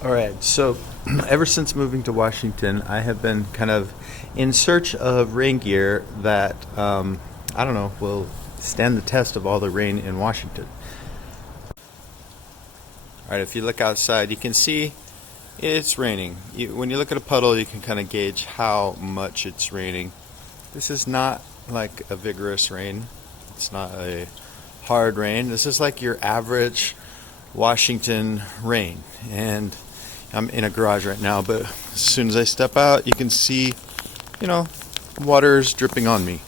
Alright, so ever since moving to Washington, I have been kind of in search of rain gear that, I don't know, will stand the test of all the rain in Washington. Alright, if you look outside, you can see it's raining. When you look at a puddle, you can kind of gauge how much it's raining. This is not like a vigorous rain. It's not a hard rain. This is like your average Washington rain. And I'm in a garage right now, but as soon as I step out, you can see, water's dripping on me.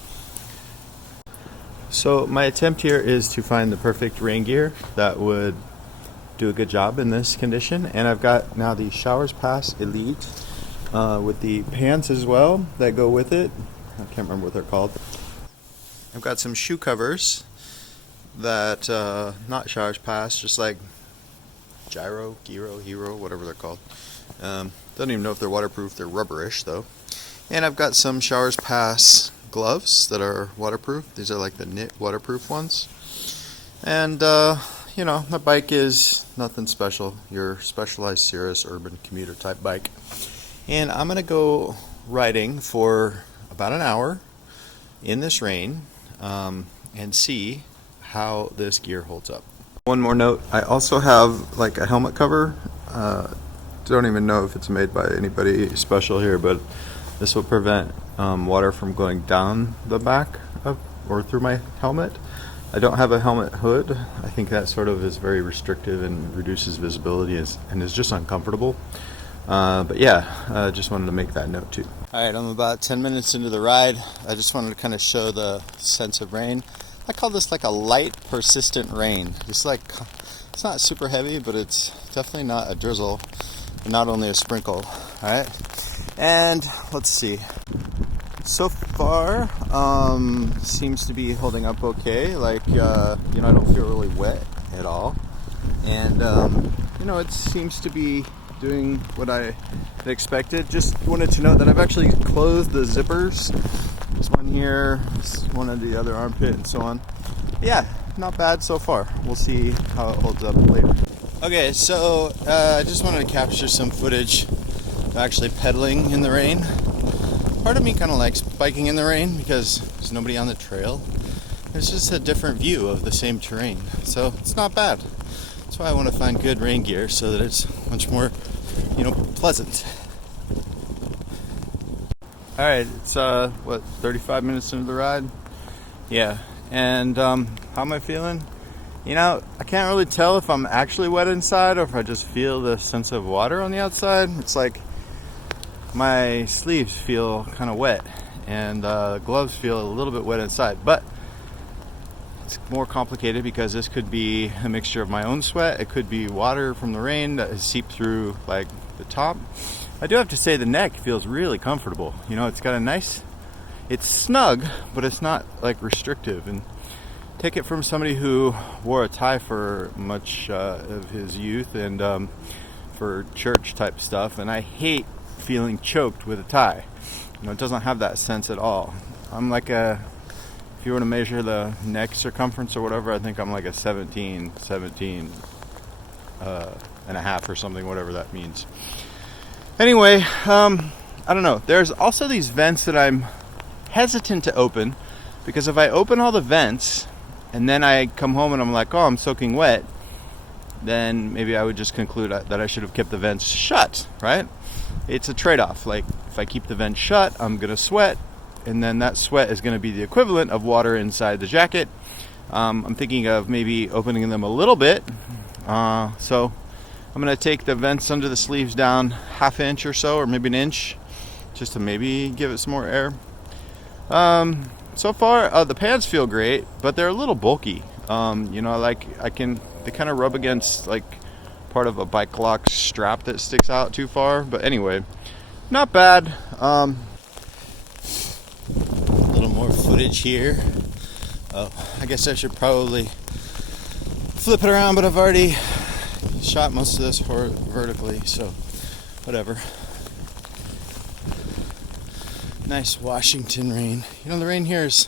So my attempt here is to find the perfect rain gear that would do a good job in this condition. And I've got now the Showerspass Elite with the pants as well that go with it. I can't remember what they're called. I've got some shoe covers that, not Showerspass, just like Gyro, Hero, whatever they're called. Don't even know if they're waterproof. They're rubberish though. And I've got some Showerspass gloves that are waterproof. These are like the knit waterproof ones. And my bike is nothing special. Your Specialized Cirrus urban commuter type bike. And I'm gonna go riding for about an hour in this rain and see how this gear holds up. One more note, I also have like a helmet cover. Don't even know if it's made by anybody special here, but this will prevent water from going down the back of or through my helmet. I don't have a helmet hood. I think that sort of is very restrictive and reduces visibility and is just uncomfortable. But yeah, just wanted to make that note too. Alright, I'm about 10 minutes into the ride. I just wanted to kind of show the sense of rain. I call this like a light, persistent rain. It's not super heavy, but it's definitely not a drizzle, and not only a sprinkle. Alright, and let's see. So far, seems to be holding up okay. I don't feel really wet at all. And, it seems to be doing what I expected. Just wanted to note that I've actually closed the zippers. This one here, this one under the other armpit, and so on. Yeah, not bad so far. We'll see how it holds up later. Okay, so I just wanted to capture some footage of actually pedaling in the rain. Part of me kind of likes biking in the rain because there's nobody on the trail. It's just a different view of the same terrain, so it's not bad. That's why I want to find good rain gear so that it's much more, pleasant. Alright, it's 35 minutes into the ride? Yeah. And how am I feeling? I can't really tell if I'm actually wet inside or if I just feel the sense of water on the outside. It's like my sleeves feel kind of wet and the gloves feel a little bit wet inside. But it's more complicated because this could be a mixture of my own sweat. It could be water from the rain that has seeped through like the top. I do have to say the neck feels really comfortable. It's got it's snug, but it's not like restrictive. And take it from somebody who wore a tie for much of his youth and for church type stuff. And I hate feeling choked with a tie. It doesn't have that sense at all. I'm like if you were to measure the neck circumference or whatever, I think I'm like a 17 and a half or something, whatever that means. Anyway, I don't know. There's also these vents that I'm hesitant to open because if I open all the vents and then I come home and I'm like, oh, I'm soaking wet, then maybe I would just conclude that I should have kept the vents shut, right? It's a trade-off. Like, if I keep the vents shut, I'm going to sweat, and then that sweat is going to be the equivalent of water inside the jacket. I'm thinking of maybe opening them a little bit. So I'm going to take the vents under the sleeves down half inch or so, or maybe an inch, just to maybe give it some more air. So far, the pants feel great, but they're a little bulky. They kind of rub against like part of a bike lock strap that sticks out too far. But anyway, not bad. A little more footage here. Oh, I guess I should probably flip it around, but I've already shot most of this vertically, so whatever. Nice Washington rain. The rain here is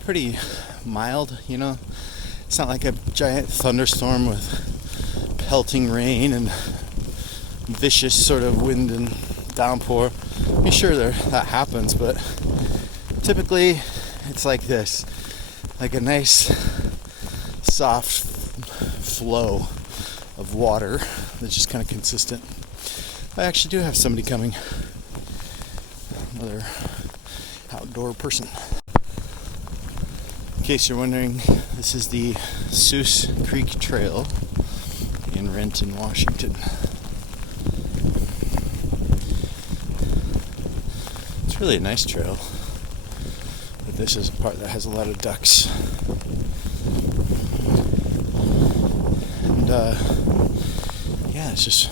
pretty mild, It's not like a giant thunderstorm with pelting rain and vicious sort of wind and downpour. I'm sure that happens, but typically it's like this, like a nice soft flow of water that's just kind of consistent. I actually do have somebody coming, another outdoor person. In case you're wondering, this is the Seuss Creek Trail in Renton, Washington. It's really a nice trail, but this is a part that has a lot of ducks. And yeah, it's just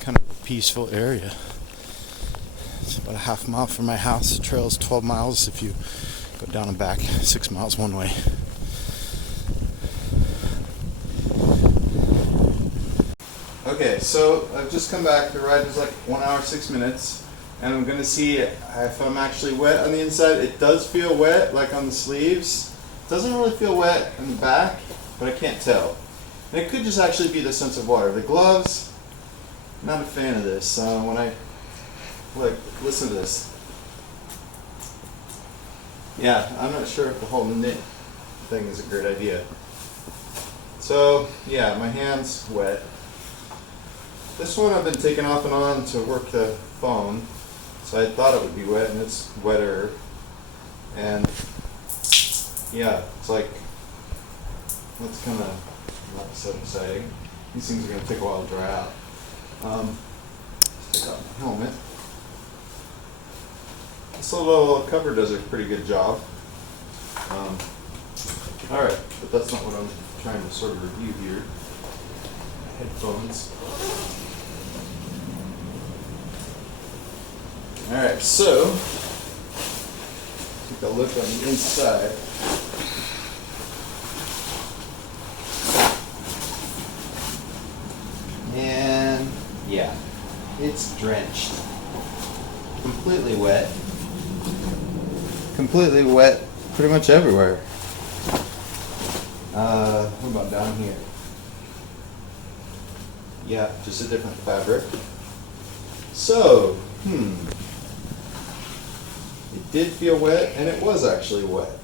kind of a peaceful area. It's about a half mile from my house. The trail is 12 miles if you go down and back, 6 miles one way. Okay, so I've just come back. The ride was like 1 hour, 6 minutes, and I'm gonna see if I'm actually wet on the inside. It does feel wet, like on the sleeves. It doesn't really feel wet in the back, but I can't tell. And it could just actually be the sense of water. The gloves, not a fan of this. When I listen to this. Yeah, I'm not sure if the whole knit thing is a great idea. So yeah, my hand's wet. This one I've been taking off and on to work the phone, so I thought it would be wet, and it's wetter. And yeah, it's like, that's kind of not so exciting. These things are going to take a while to dry out. Let's take out my helmet. This little cover does a pretty good job. Alright, but that's not what I'm trying to sort of review here. Headphones. Alright, so take a look on the inside. And yeah, it's drenched. Completely wet. Completely wet pretty much everywhere. What about down here? Yeah, just a different fabric. So, it did feel wet, and it was actually wet.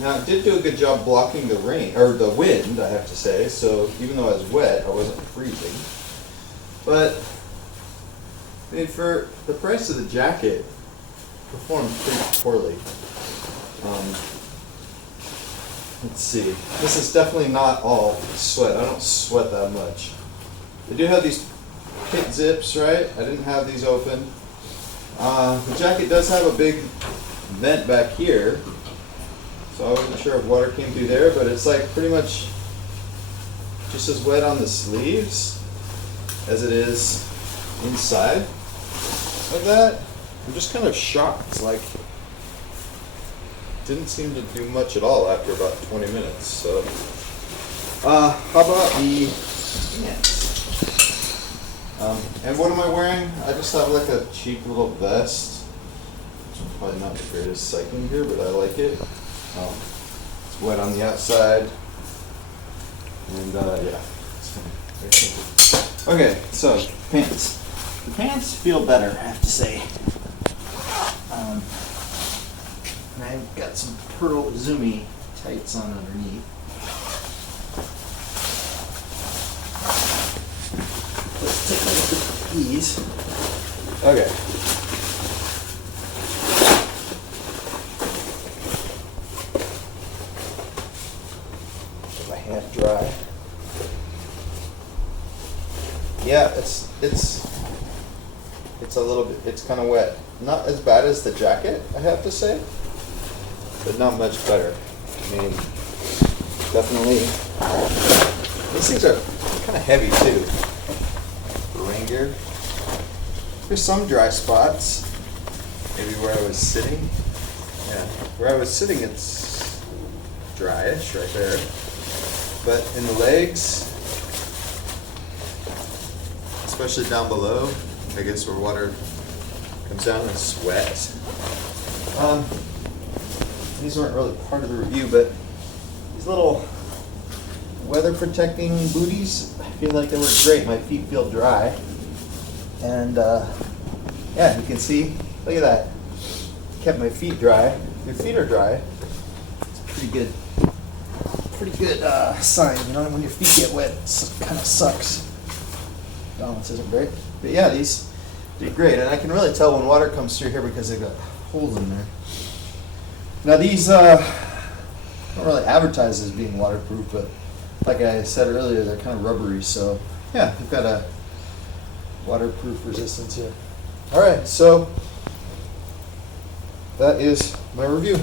Now, it did do a good job blocking the rain, or the wind, I have to say, so even though I was wet, I wasn't freezing. But, I mean, for the price of the jacket, performed pretty poorly. Let's see. This is definitely not all sweat. I don't sweat that much. They do have these pit zips, right? I didn't have these open. The jacket does have a big vent back here, so I wasn't sure if water came through there, but it's like pretty much just as wet on the sleeves as it is inside of that. I'm just kind of shocked. Like, didn't seem to do much at all after about 20 minutes. So, how about the pants? And what am I wearing? I just have like a cheap little vest. Which is probably not the greatest cycling gear, but I like it. It's wet on the outside, and yeah, it's kind of very simple. Okay, so pants. The pants feel better, I have to say. And I've got some Pearl Izumi tights on underneath. Let's take a look at these. Okay. Get my hand dry. Yeah, it's a little bit, it's kind of wet. Not as bad as the jacket, I have to say, but not much better. I mean, definitely, these things are kind of heavy too, for rain gear. There's some dry spots, maybe where I was sitting. Yeah, where I was sitting it's dryish right there, but in the legs, especially down below, I guess where water comes down and sweat. These weren't really part of the review, but these little weather protecting booties. I feel like they work great. My feet feel dry. And yeah, you can see, look at that. Kept my feet dry. If your feet are dry, it's pretty good sign. You know, when your feet get wet, it kind of sucks. Balance isn't great. But yeah, these do great. And I can really tell when water comes through here because they've got holes in there. Now these don't really advertise as being waterproof, but like I said earlier, they're kind of rubbery. So yeah, we've got a waterproof resistance here. All right, so that is my review.